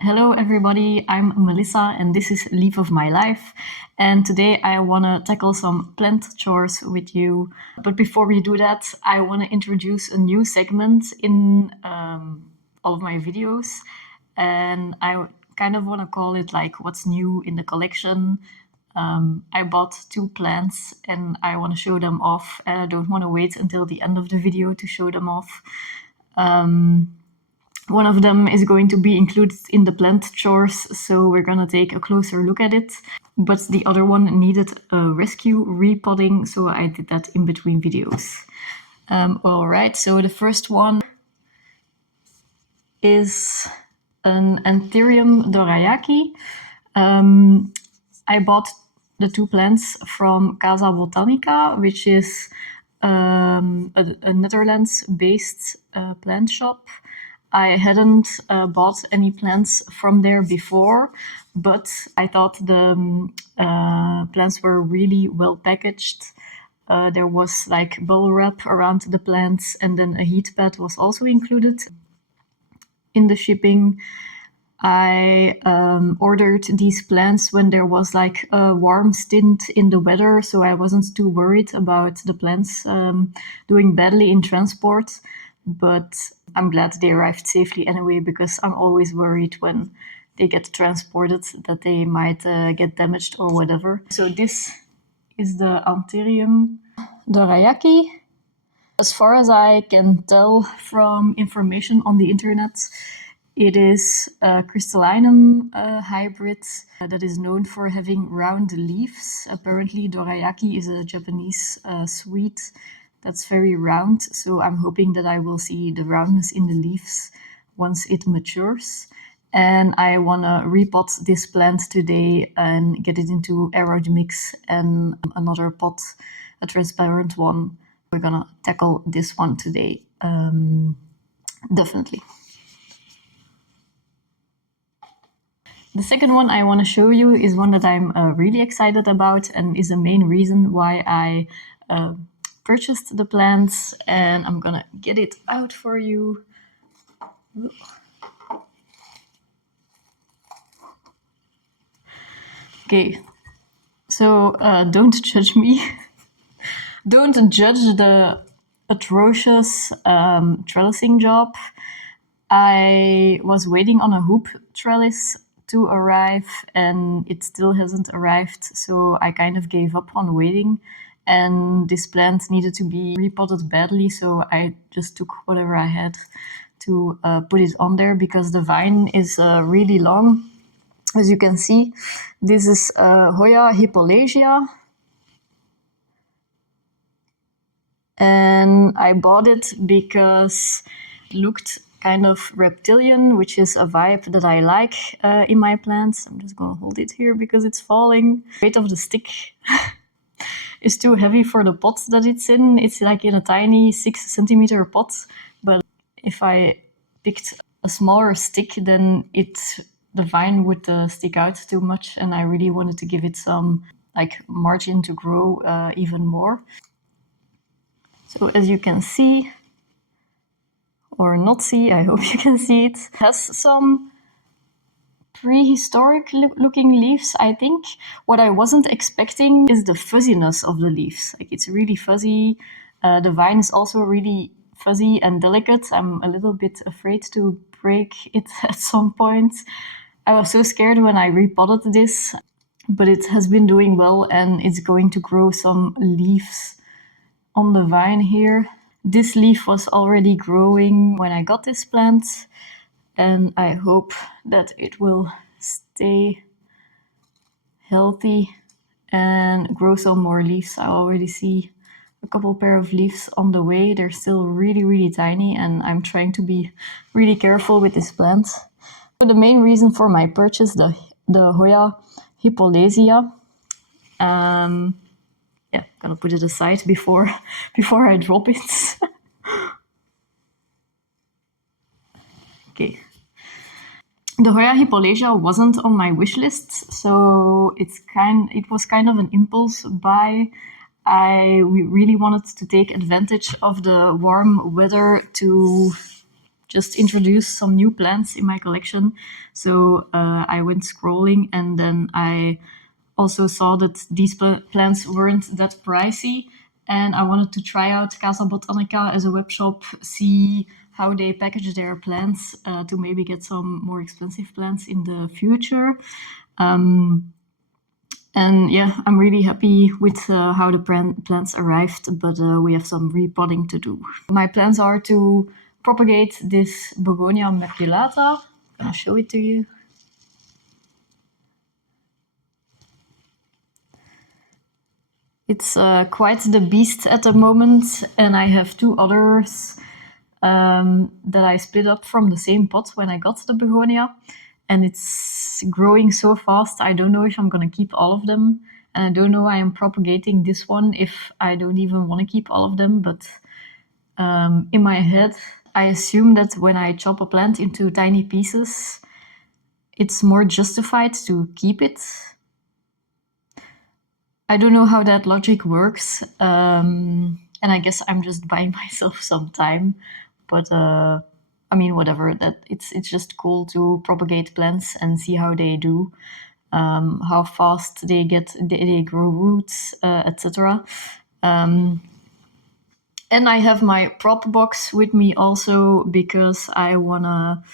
Hello everybody, I'm Melissa and this is Leaf of My Life, and today I want to tackle some plant chores with you. But before we do that, I want to introduce a new segment in all of my videos, and I kind of want to call it like what's new in the collection. I bought 2 plants and I want to show them off, and I don't want to wait until the end of the video to show them off. One of them is going to be included in the plant chores, so we're going to take a closer look at it. But the other one needed a rescue repotting, so I did that in between videos. Alright, so the first one is an anthurium dorayaki. I bought the 2 plants from Casa Botanica, which is a Netherlands-based plant shop. I hadn't bought any plants from there before, but I thought the plants were really well packaged. There was like bubble wrap around the plants, and then a heat pad was also included in the shipping. I ordered these plants when there was like a warm stint in the weather, so I wasn't too worried about the plants doing badly in transport. But I'm glad they arrived safely anyway, because I'm always worried when they get transported that they might get damaged or whatever. So this is the anthurium dorayaki. As far as I can tell from information on the internet, it is a crystallinum hybrid that is known for having round leaves. Apparently dorayaki is a Japanese sweet that's very round, so I'm hoping that I will see the roundness in the leaves once it matures. And I want to repot this plant today and get it into aerodynamics and another pot, a transparent one. We're gonna tackle this one today, definitely. The second one I want to show you is one that I'm really excited about and is the main reason why I purchased the plants, and I'm gonna get it out for you. Okay, so don't judge me. Don't judge the atrocious trellising job. I was waiting on a hoop trellis to arrive and it still hasn't arrived, so I kind of gave up on waiting. And this plant needed to be repotted badly, so I just took whatever I had to put it on there, because the vine is really long. As you can see, this is Hoya hippolacea. And I bought it because it looked kind of reptilian, which is a vibe that I like in my plants. I'm just gonna hold it here because it's falling. The weight of the stick is too heavy for the pot that it's in. It's like in a tiny 6 centimeter pot, but if I picked a smaller stick, then the vine would stick out too much, and I really wanted to give it some like margin to grow even more. So as you can see, or not see, I hope you can see it, has some prehistoric looking leaves, I think. What I wasn't expecting is the fuzziness of the leaves. Like, it's really fuzzy. The vine is also really fuzzy and delicate. I'm a little bit afraid to break it at some point. I was so scared when I repotted this, but it has been doing well and it's going to grow some leaves on the vine here. This leaf was already growing when I got this plant, and I hope that it will stay healthy and grow some more leaves. I already see a couple pair of leaves on the way. They're still really, really tiny, and I'm trying to be really careful with this plant. The main reason for my purchase, the Hoya hippolacea. Yeah, gonna put it aside before I drop it. Okay. The Hoya hippolacea wasn't on my wish list, so it was kind of an impulse buy. we really wanted to take advantage of the warm weather to just introduce some new plants in my collection. So I went scrolling, and then I also saw that these plants weren't that pricey, and I wanted to try out Casa Botanica as a web shop, see how they package their plants to maybe get some more expensive plants in the future. And yeah, I'm really happy with how the plants arrived, but we have some repotting to do. My plans are to propagate this begonia maculata. I'm gonna show it to you. It's quite the beast at the moment, and I have two others that I split up from the same pot when I got the begonia, and it's growing so fast. I don't know if I'm gonna keep all of them, and I don't know I am propagating this one if I don't even want to keep all of them, but in my head I assume that when I chop a plant into tiny pieces, it's more justified to keep it. I don't know how that logic works, and I guess I'm just buying myself some time. But I mean, whatever. That it's just cool to propagate plants and see how they do, how fast they grow roots, etc. And I have my prop box with me also because I wanna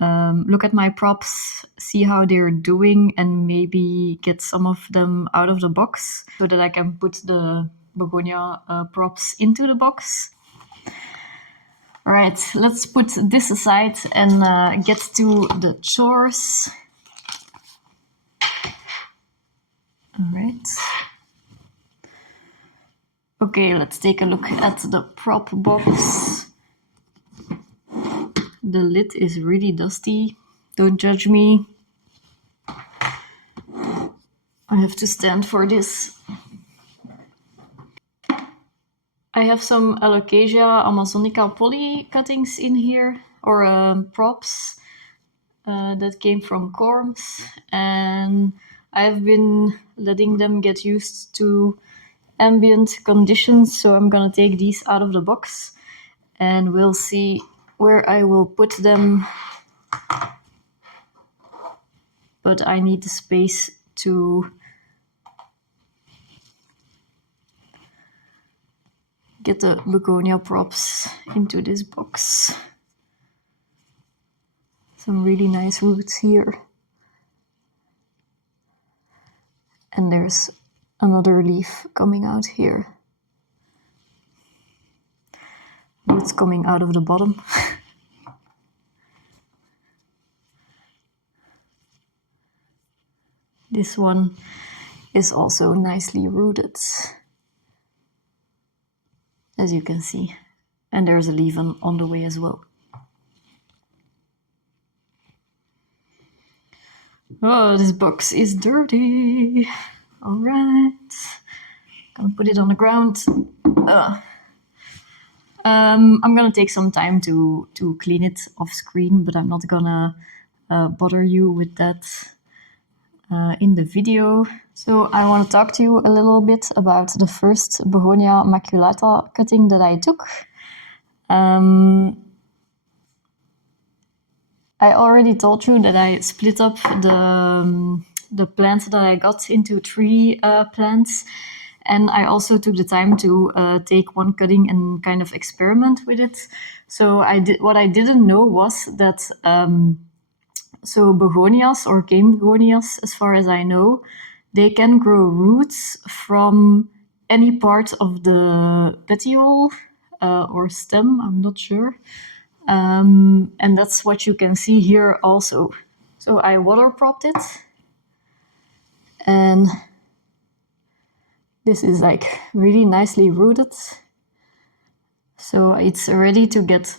look at my props, see how they're doing, and maybe get some of them out of the box so that I can put the begonia props into the box. All right, let's put this aside and get to the chores. All right. Okay, let's take a look at the prop box. The lid is really dusty. Don't judge me. I have to stand for this. I have some Alocasia amazonica poly cuttings in here, or props that came from corms, and I've been letting them get used to ambient conditions, so I'm gonna take these out of the box and we'll see where I will put them. But I need the space to get the begonia props into this box. Some really nice roots here. And there's another leaf coming out here. Roots coming out of the bottom. This one is also nicely rooted, as you can see. And there's a leaf on the way as well. Oh, this box is dirty. All right. Gonna put it on the ground. I'm gonna take some time to clean it off screen, but I'm not gonna bother you with that in the video. So I want to talk to you a little bit about the first begonia maculata cutting that I took. I already told you that I split up the plant that I got into 3 plants, and I also took the time to take one cutting and kind of experiment with it. So what I didn't know was that so begonias, or cane begonias, as far as I know, they can grow roots from any part of the petiole or stem, I'm not sure. And that's what you can see here also. So I water propped it, and this is like really nicely rooted. So it's ready to get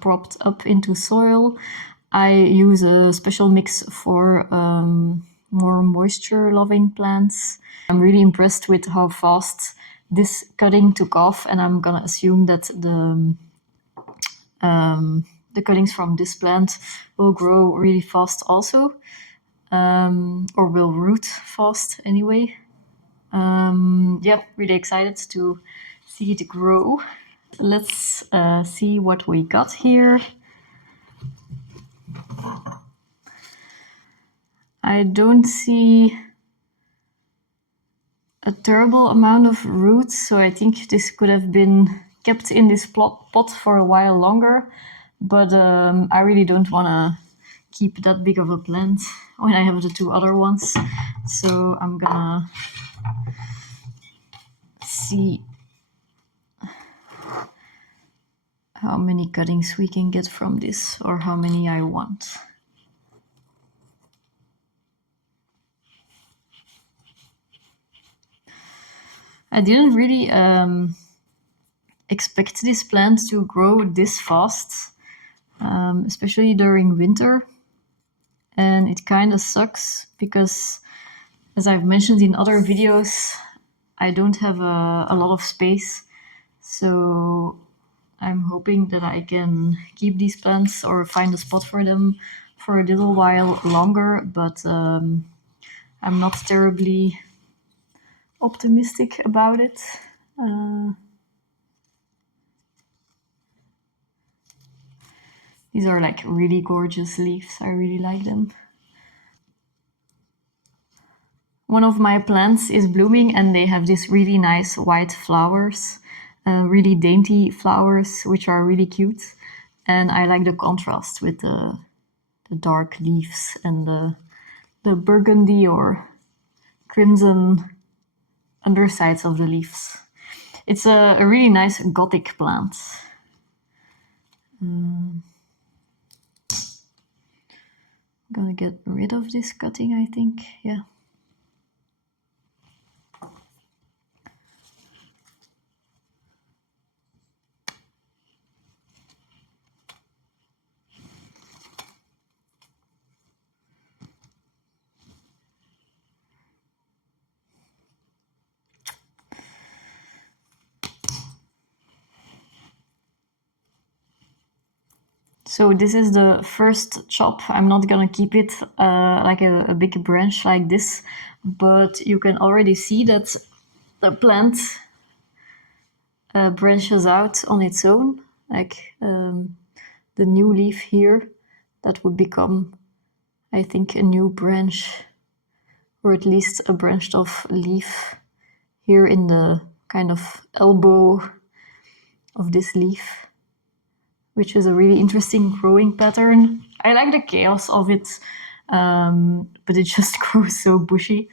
propped up into soil. I use a special mix for more moisture-loving plants. I'm really impressed with how fast this cutting took off, and I'm gonna assume that the cuttings from this plant will grow really fast also, or will root fast anyway. Yeah, really excited to see it grow. Let's see what we got here. I don't see a terrible amount of roots, so I think this could have been kept in this pot for a while longer, but I really don't want to keep that big of a plant when I have the two other ones, so I'm gonna see how many cuttings we can get from this, or how many I want. I didn't really expect this plant to grow this fast, especially during winter. And it kind of sucks because, as I've mentioned in other videos, I don't have a lot of space. So I'm hoping that I can keep these plants or find a spot for them for a little while longer, but I'm not terribly optimistic about it. These are like really gorgeous leaves. I really like them. One of my plants is blooming and they have these really nice white flowers, really dainty flowers, which are really cute. And I like the contrast with the dark leaves and the burgundy or crimson undersides of the leaves. It's a really nice gothic plant. I'm gonna get rid of this cutting, I think. Yeah. So this is the first chop. I'm not gonna keep it like a big branch like this, but you can already see that the plant branches out on its own, like the new leaf here, that would become, I think, a new branch, or at least a branched off leaf here in the kind of elbow of this leaf, which is a really interesting growing pattern. I like the chaos of it, but it just grows so bushy.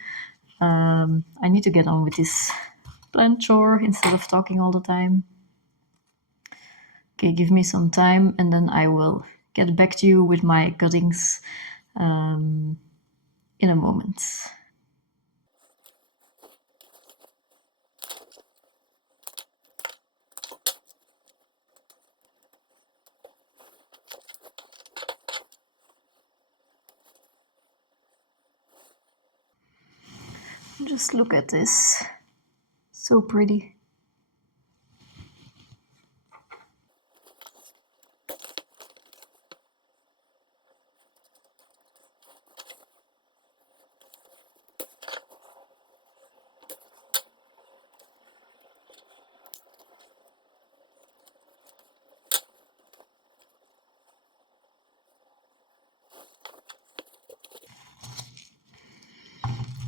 I need to get on with this plant chore instead of talking all the time. Okay, give me some time and then I will get back to you with my cuttings in a moment. Just look at this. So pretty.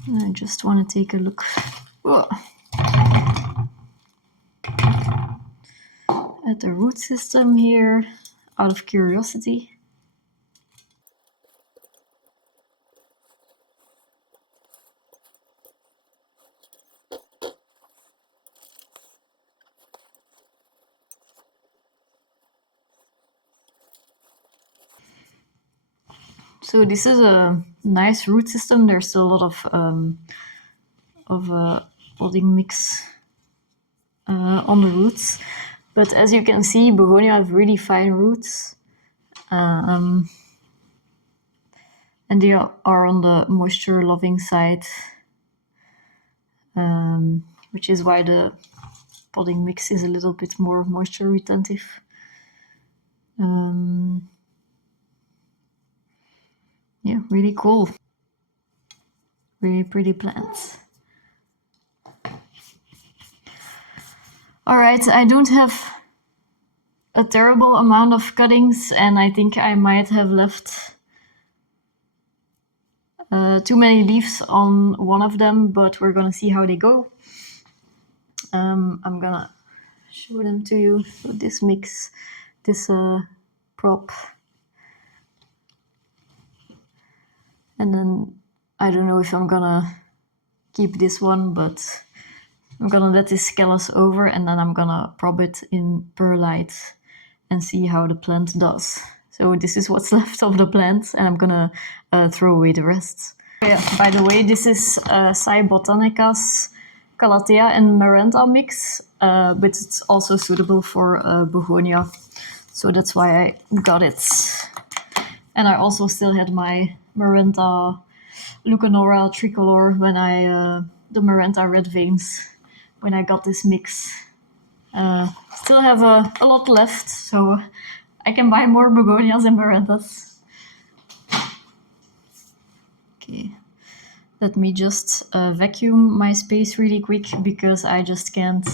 I just want to take a look at the root system here, out of curiosity. So this is a nice root system. There's still a lot of potting mix on the roots. But as you can see, begonia have really fine roots. And they are on the moisture loving side, which is why the potting mix is a little bit more moisture retentive. Yeah, really cool. Really pretty plants. All right, I don't have a terrible amount of cuttings, and I think I might have left too many leaves on one of them, but we're gonna see how they go. I'm gonna show them to you. So this mix, this prop, and then I don't know if I'm gonna keep this one, but I'm gonna let this callus over, and then I'm gonna prop it in perlite and see how the plant does. So this is what's left of the plant, and I'm gonna throw away the rest. Yeah, by the way, this is Botanica's Calathea and Maranta mix, but it's also suitable for begonia. So that's why I got it. And I also still had my Maranta Leucanora tricolor when the Maranta red veins, when I got this mix. Still have a lot left, so I can buy more begonias and Marantas. Okay, let me just vacuum my space really quick, because I just can't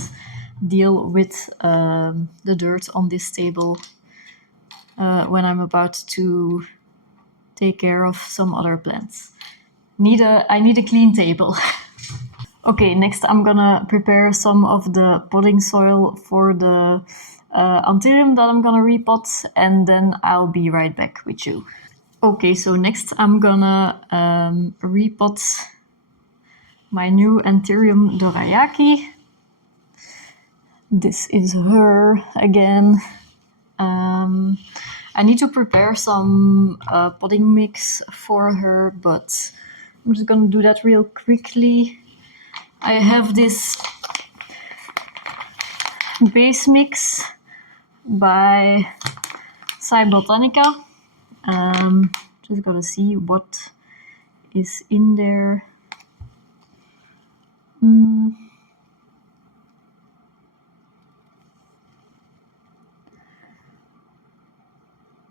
deal with the dirt on this table when I'm about to take care of some other plants. I need a clean table. Okay, next I'm gonna prepare some of the potting soil for the anthurium that I'm gonna repot, and then I'll be right back with you. Okay, so next I'm gonna repot my new anthurium dorayaki. This is her again. I need to prepare some potting mix for her, but I'm just gonna do that real quickly. I have this base mix by Botanica. Just gotta see what is in there.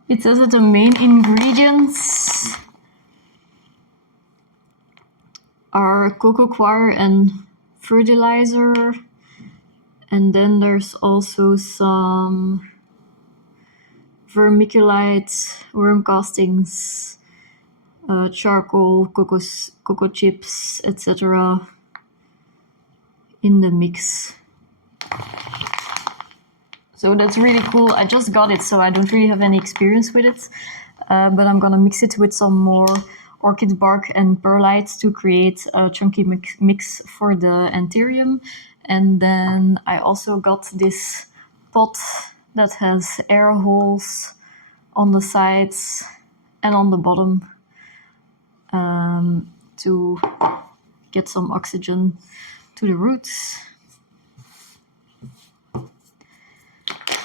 It says that the main ingredients are cocoa coir and fertilizer, and then there's also some vermiculite, worm castings, charcoal, cocoa chips, etc. in the mix. So that's really cool. I just got it, so I don't really have any experience with it, but I'm gonna mix it with some more orchid bark and perlite to create a chunky mix for the anthurium. And then I also got this pot that has air holes on the sides and on the bottom to get some oxygen to the roots.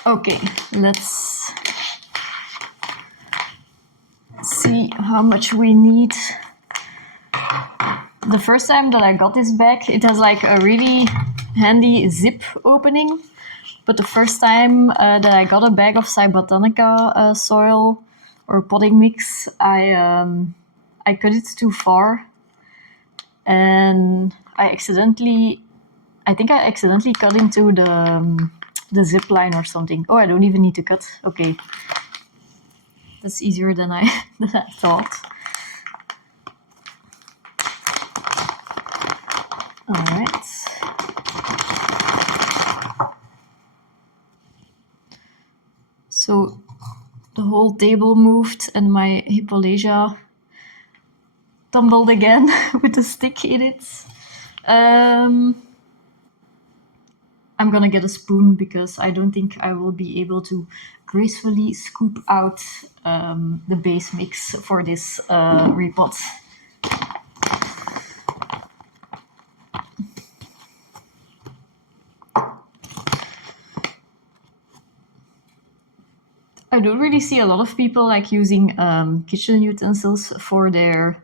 Okay, let's see how much we need. The first time that I got this bag, it has like a really handy zip opening. But the first time that I got a bag of Botanica soil or potting mix, I cut it too far, and I think I accidentally cut into the zip line or something. Oh, I don't even need to cut. Okay, that's easier than I thought. All right. So the whole table moved and my Hippolacea tumbled again with a stick in it. I'm gonna get a spoon because I don't think I will be able to gracefully scoop out the base mix for this repot. I don't really see a lot of people like using kitchen utensils for their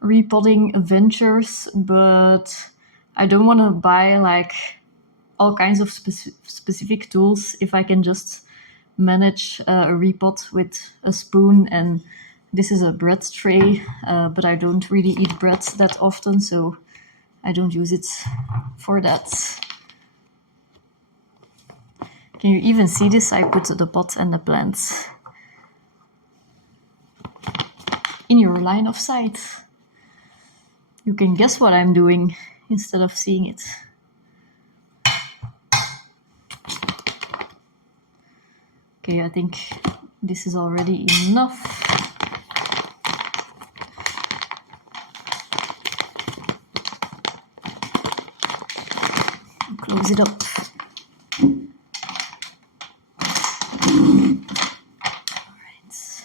repotting ventures, but I don't want to buy like all kinds of specific tools if I can just manage a repot with a spoon. And this is a bread tray, but I don't really eat bread that often, so I don't use it for that. Can you even see this? I put the pot and the plants in your line of sight. You can guess what I'm doing instead of seeing it. Okay, I think this is already enough. Close it up. Alright.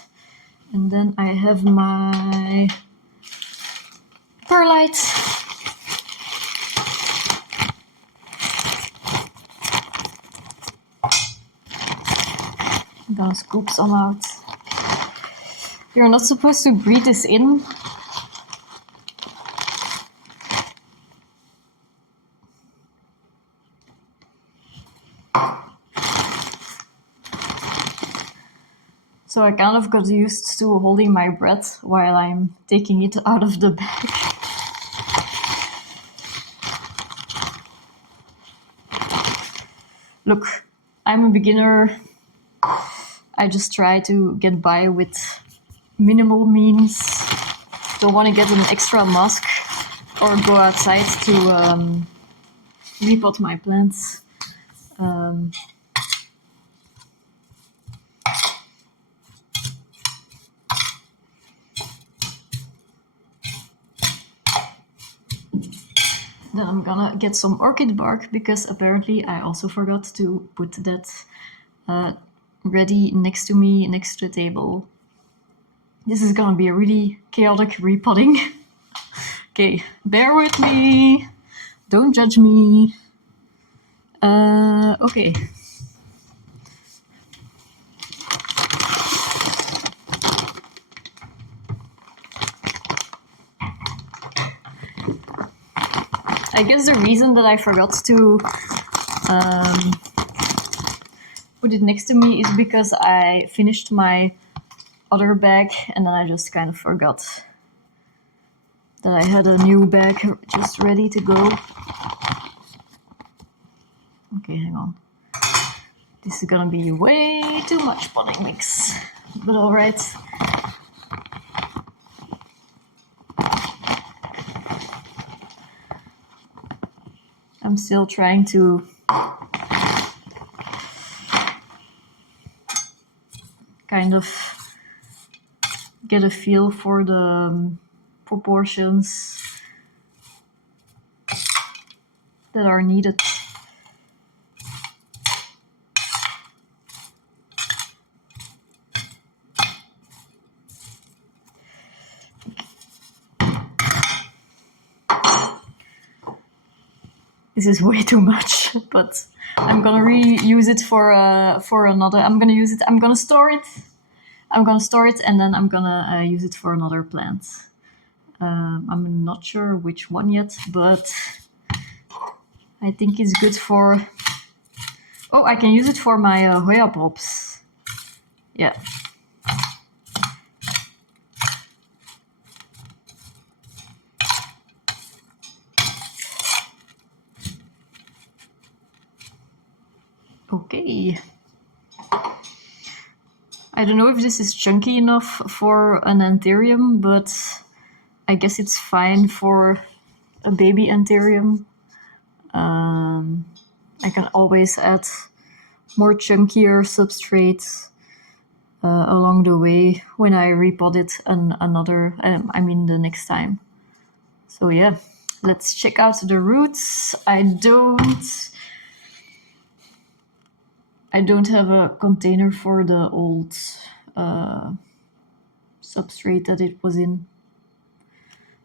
And then I have my perlite. I'm gonna scoop some out. You're not supposed to breathe this in. So I kind of got used to holding my breath while I'm taking it out of the bag. Look, I'm a beginner. I just try to get by with minimal means. Don't want to get an extra mask or go outside to repot my plants. Then I'm gonna get some orchid bark because apparently I also forgot to put that ready next to me, next to the table. This is gonna be a really chaotic repotting. Okay, bear with me. Don't judge me. Okay. I guess the reason that I forgot to put it next to me is because I finished my other bag and then I just kind of forgot that I had a new bag just ready to go. Okay, hang on. This is gonna be way too much potting mix, but alright. I'm still trying to kind of get a feel for the proportions that are needed. This is way too much, but I'm gonna reuse it for another. I'm gonna use it. I'm gonna store it. I'm gonna store it, and then I'm gonna use it for another plant. I'm not sure which one yet, but I think it's good for. Oh, I can use it for my hoya props. Yeah. Okay. I don't know if this is chunky enough for an anthurium, but I guess it's fine for a baby anthurium. I can always add more chunkier substrates along the way when I repot it the next time. So yeah, let's check out the roots. I don't have a container for the old substrate that it was in.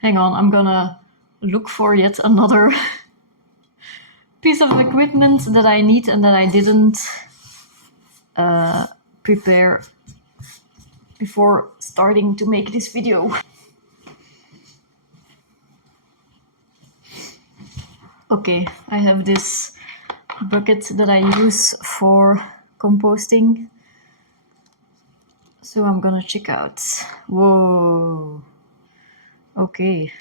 Hang on, I'm gonna look for yet another piece of equipment that I need and that I didn't prepare before starting to make this video. Okay, I have this bucket that I use for composting. So I'm gonna check out. Whoa. Okay.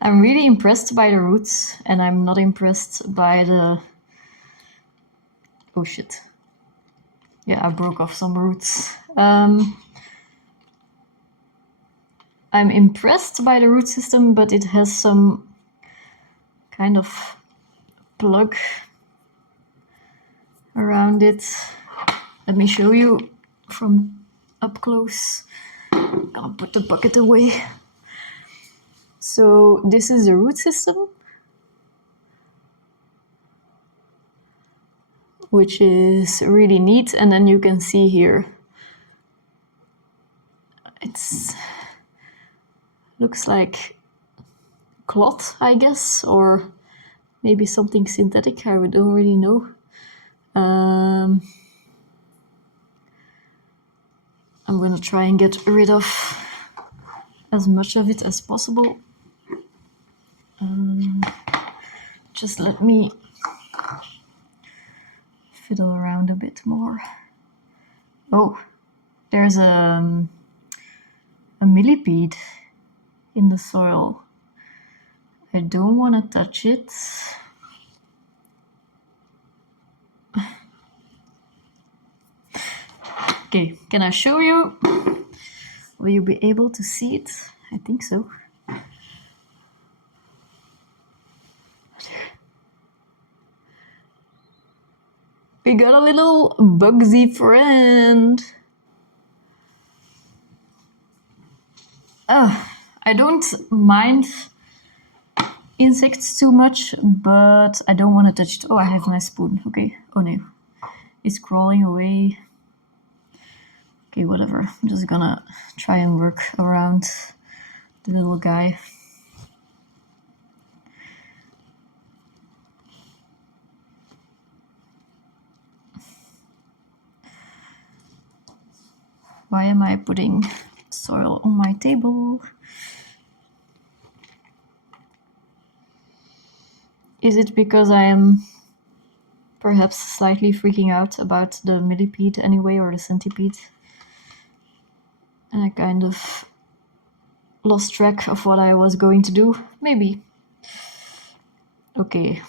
I'm really impressed by the roots, and I'm not impressed by the Oh shit. Yeah, I broke off some roots. I'm impressed by the root system, but it has some kind of plug around it. Let me show you from up close. I'm gonna put the bucket away. So this is the root system, which is really neat. And then you can see here, it's looks like cloth, I guess, or maybe something synthetic. I don't really know. I'm gonna try and get rid of as much of it as possible. Just let me fiddle around a bit more. Oh, there's a millipede in the soil. I don't want to touch it. Okay, can I show you? Will you be able to see it? I think so. We got a little Bugsy friend. I don't mind insects too much, but I don't want to touch it. Oh, I have my spoon. Okay. Oh no. It's crawling away. Okay, whatever. I'm just gonna try and work around the little guy. Why am I putting soil on my table? Is it because I am perhaps slightly freaking out about the millipede anyway, or the centipede? And I kind of lost track of what I was going to do. Maybe. Okay.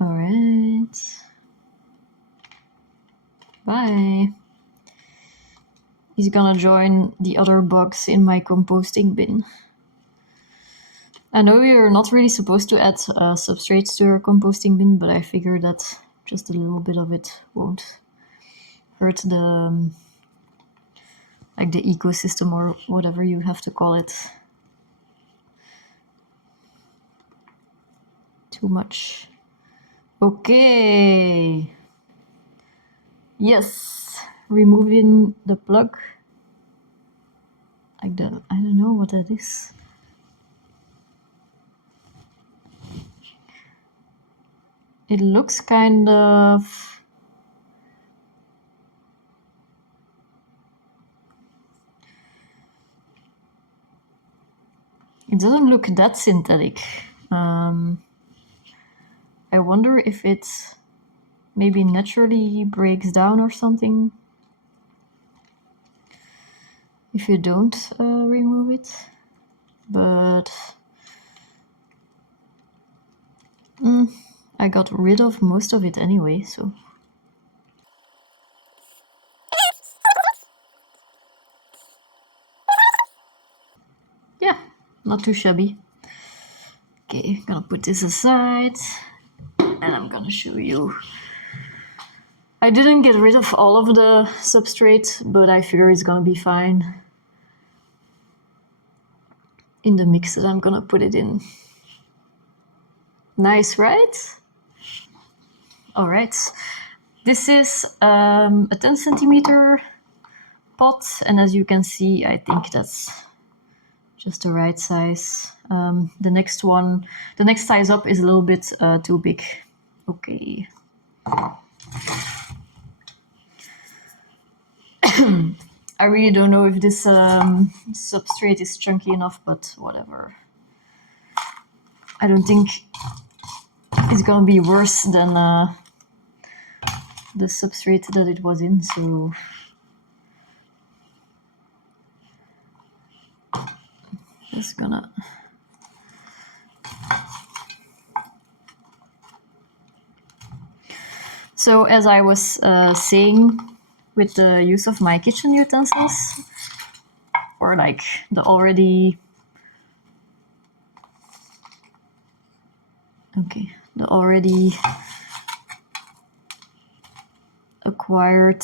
Alright. Bye. He's gonna join the other bugs in my composting bin. I know you're not really supposed to add substrates to your composting bin, but I figure that just a little bit of it won't hurt the like the ecosystem or whatever you have to call it too much. Okay. Yes, removing the plug. Like the, I don't know what that is. It looks kind of... It doesn't look that synthetic. I wonder if it maybe naturally breaks down or something if you don't remove it. But I got rid of most of it anyway, so... Yeah, not too shabby. Okay, gonna put this aside, and I'm gonna show you. I didn't get rid of all of the substrate, but I figure it's gonna be fine in the mix that I'm gonna put it in. Nice, right? All right. This is a 10 centimeter pot, and as you can see, I think that's just the right size. The next size up is a little bit too big. Okay. I really don't know if this substrate is chunky enough, but whatever. I don't think it's gonna be worse than the substrate that it was in, so... Just gonna So as I was saying, with the use of my kitchen utensils, or like the already acquired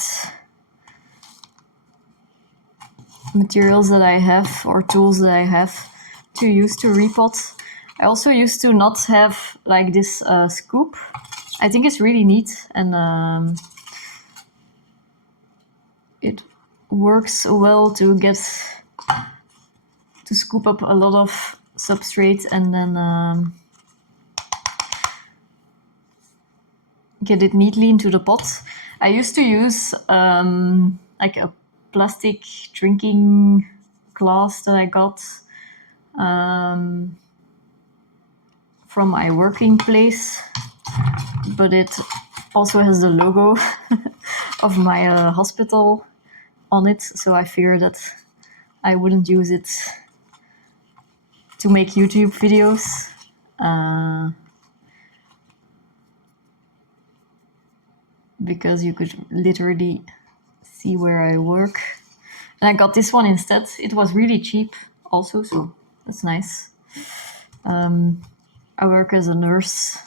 materials that I have, or tools that I have to use to repot. I also used to not have like this scoop. I think it's really neat, and it works well to scoop up a lot of substrate and then get it neatly into the pot. I used to use like a plastic drinking glass that I got from my working place, but it also has the logo of my hospital on it, so I fear that I wouldn't use it to make YouTube videos. Because you could literally see where I work. And I got this one instead. It was really cheap also, so that's nice. I work as a nurse,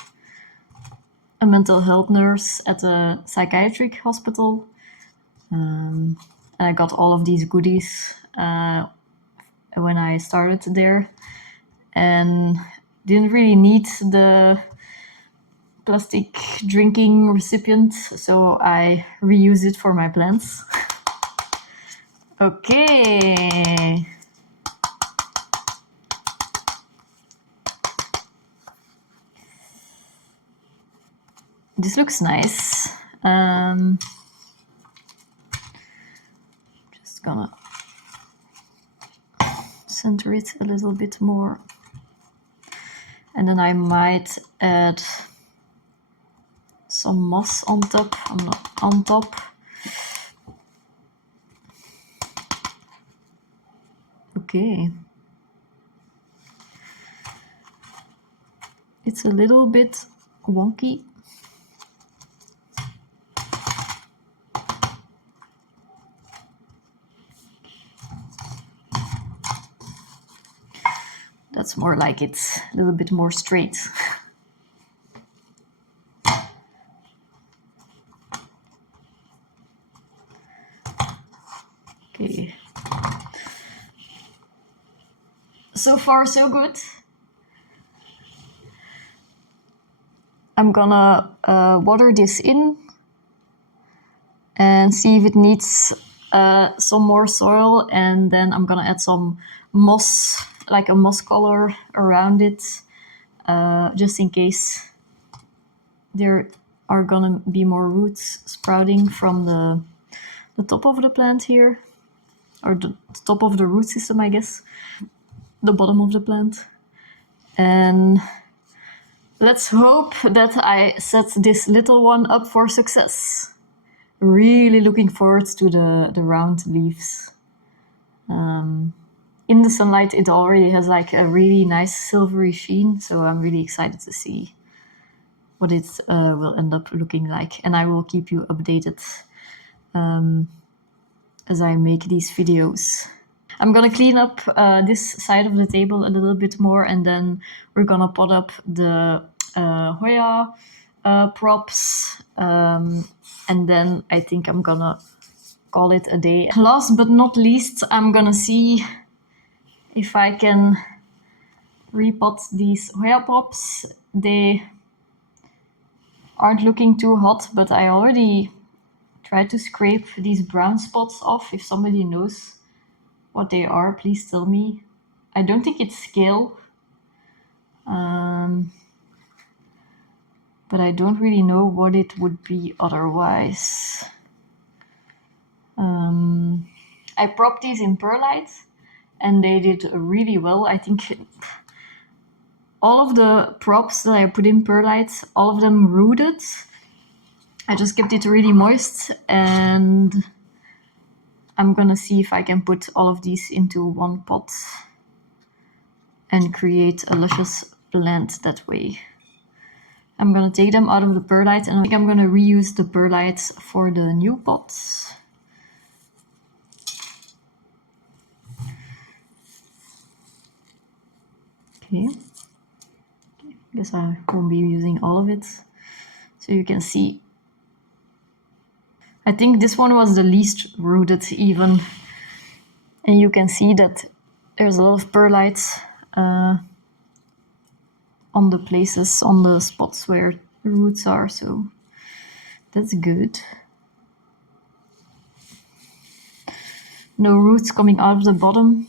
a mental health nurse at a psychiatric hospital. And I got all of these goodies when I started there, and didn't really need the plastic drinking recipient, so I reuse it for my plants. Okay. This looks nice. Just gonna center it a little bit more. And then I might add some moss on top. Okay. It's a little bit wonky. That's more like it's a little bit more straight. Okay. So far, so good. I'm gonna water this in and see if it needs some more soil, and then I'm gonna add some moss, like a moss color around it, just in case there are gonna be more roots sprouting from the top of the plant here, or the top of the root system, I guess, the bottom of the plant. And let's hope that I set this little one up for success. Really looking forward to the round leaves. In the sunlight, it already has like a really nice silvery sheen, so I'm really excited to see what it will end up looking like. And I will keep you updated as I make these videos. I'm gonna clean up this side of the table a little bit more, and then we're gonna pot up the hoya props, and then I think I'm gonna call it a day. Last but not least, I'm gonna see if I can repot these hoya props. They aren't looking too hot, but I already tried to scrape these brown spots off. If somebody knows what they are, please tell me. I don't think it's scale, but I don't really know what it would be otherwise. I propped these in perlite, and they did really well. I think all of the props that I put in perlite, all of them rooted. I just kept it really moist, and I'm gonna see if I can put all of these into one pot and create a luscious plant that way. I'm gonna take them out of the perlite, and I think I'm gonna reuse the perlite for the new pots. Okay. Guess I won't be using all of it. So you can see, I think this one was the least rooted even. And you can see that there's a lot of perlite on the places, on the spots where the roots are, so that's good. No roots coming out of the bottom,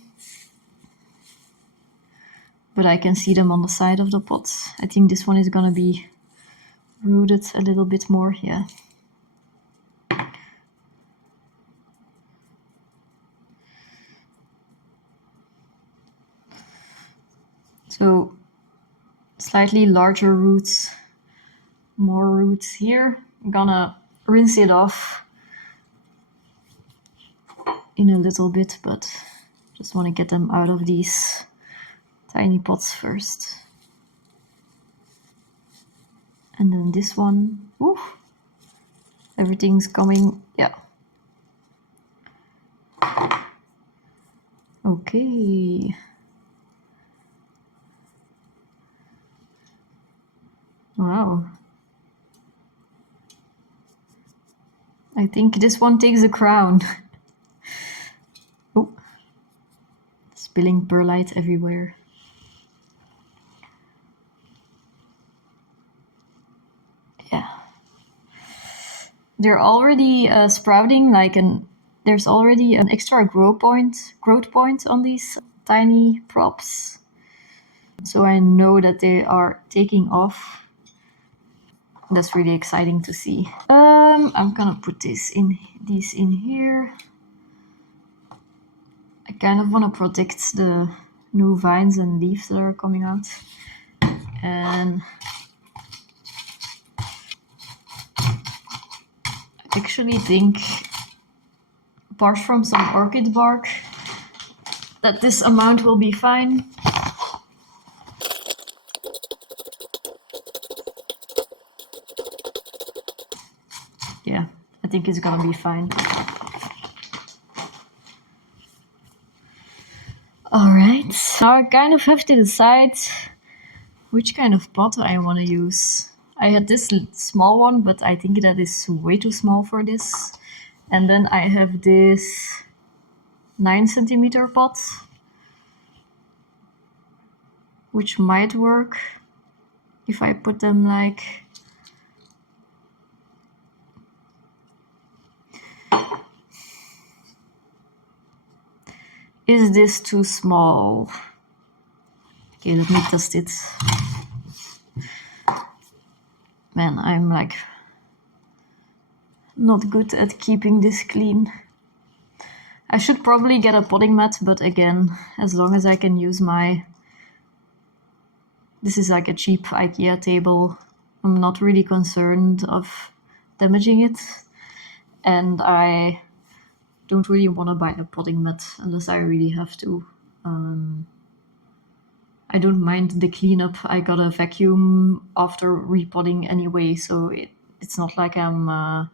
but I can see them on the side of the pot. I think this one is gonna be rooted a little bit more, yeah. So slightly larger roots, more roots here. I'm gonna rinse it off in a little bit, but just want to get them out of these tiny pots first. And then this one, ooh, everything's coming, yeah. Okay. Wow. I think this one takes the crown. Oh, spilling perlite everywhere. Yeah. They're already sprouting, there's already an extra growth point on these tiny props. So I know that they are taking off. That's really exciting to see. I'm gonna put these in here. I kind of want to protect the new vines and leaves that are coming out. And I actually think, apart from some orchid bark, that this amount will be fine. Yeah, I think it's gonna be fine. Alright, so I kind of have to decide which kind of pot I want to use. I had this small one, but I think that is way too small for this. And then I have this 9cm pot, which might work if I put them like... Is this too small? Okay, let me test it. Man, I'm like not good at keeping this clean. I should probably get a potting mat, but again, as long as I can use my... This is like a cheap IKEA table. I'm not really concerned of damaging it. And I don't really want to buy a potting mat unless I really have to. I don't mind the cleanup. I got a vacuum after repotting anyway, so it's not like I'm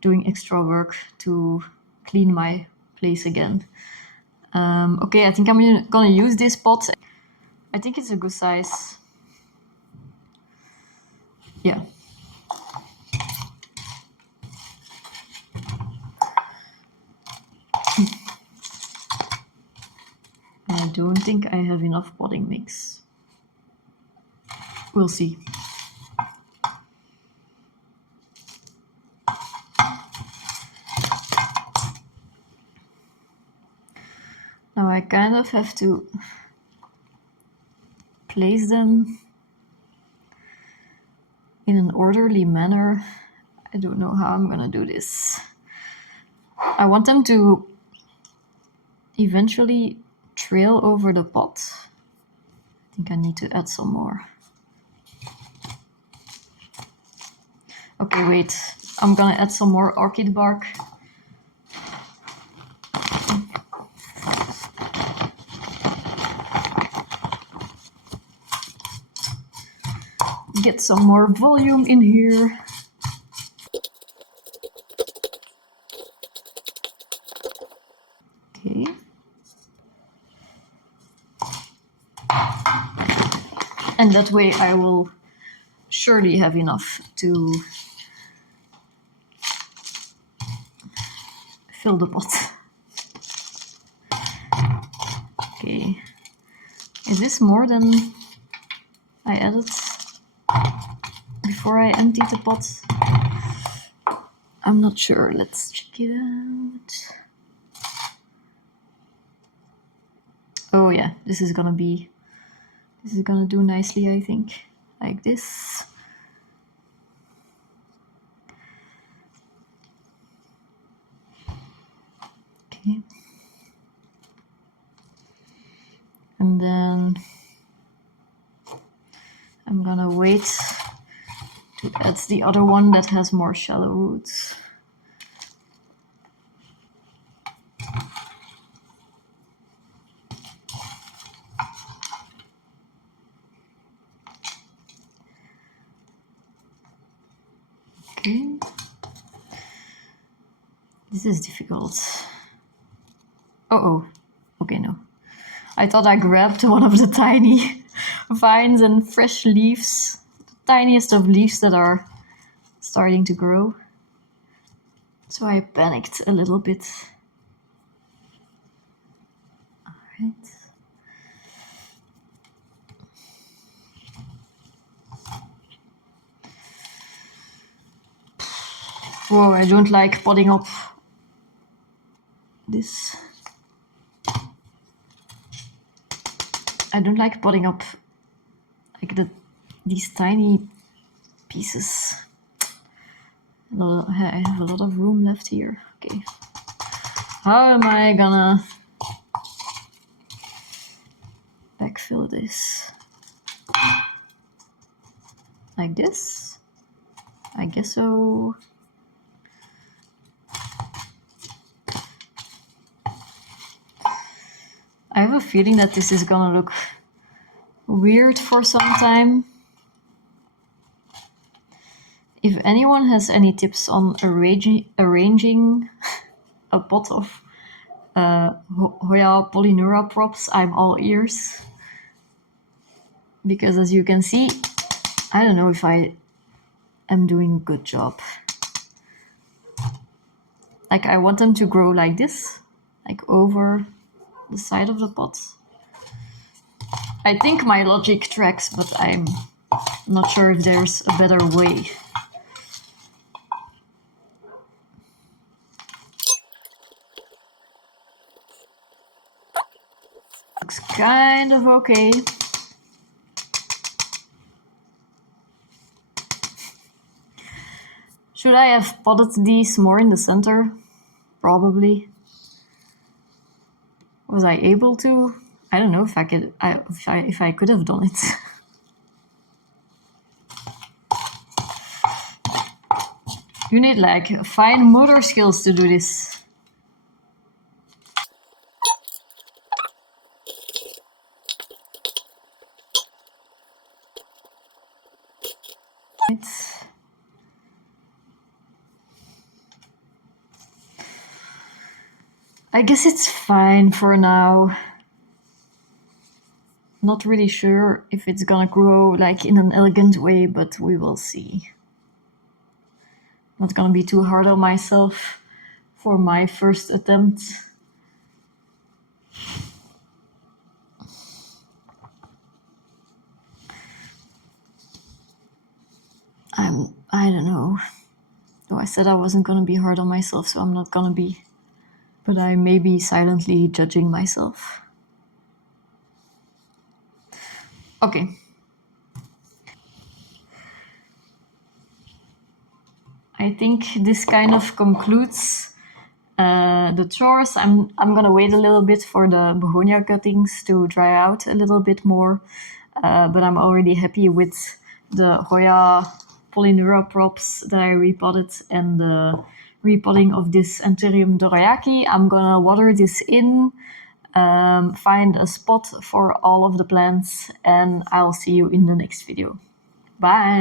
doing extra work to clean my place again. Okay, I think I'm gonna use this pot. I think it's a good size. Yeah. I don't think I have enough potting mix. We'll see. Now I kind of have to place them in an orderly manner. I don't know how I'm gonna do this. I want them to eventually trail over the pot. I think I need to add some more. Okay, wait. I'm gonna add some more orchid bark. get some more volume in here. Okay. And that way I will surely have enough to fill the pot. Okay. Is this more than I added before I emptied the pot? I'm not sure. Let's check it out. Oh yeah, this is gonna do nicely, I think. Like this. Okay. And then I'm gonna wait to add the other one that has more shallow roots. Okay. This is difficult. Oh. Okay, no. I thought I grabbed one of the tiny vines and fresh leaves. The tiniest of leaves that are starting to grow. So I panicked a little bit. Alright. Whoa, I don't like potting up this. I don't like potting up like these tiny pieces. I have a lot of room left here. Okay. How am I gonna backfill this? Like this? I guess so. I have a feeling that this is gonna look weird for some time. If anyone has any tips on arranging a pot of Hoya Polyneura props, I'm all ears. Because as you can see, I don't know if I am doing a good job. Like I want them to grow like this, like over the side of the pot. I think my logic tracks, but I'm not sure if there's a better way. Looks kind of okay. Should I have potted these more in the center? Probably. Was I able to? I don't know if I could. If I could have done it. You need like fine motor skills to do this. I guess it's fine for now. Not really sure if it's gonna grow like in an elegant way, but we will see. Not gonna be too hard on myself for my first attempt. I don't know. Oh, I said I wasn't gonna be hard on myself, so I'm not gonna be. But I may be silently judging myself. Okay. I think this kind of concludes the chores. I'm gonna wait a little bit for the begonia cuttings to dry out a little bit more, but I'm already happy with the Hoya Polyneura props that I repotted and the repotting of this anthurium dorayaki. I'm gonna water this in, find a spot for all of the plants, and I'll see you in the next video. Bye.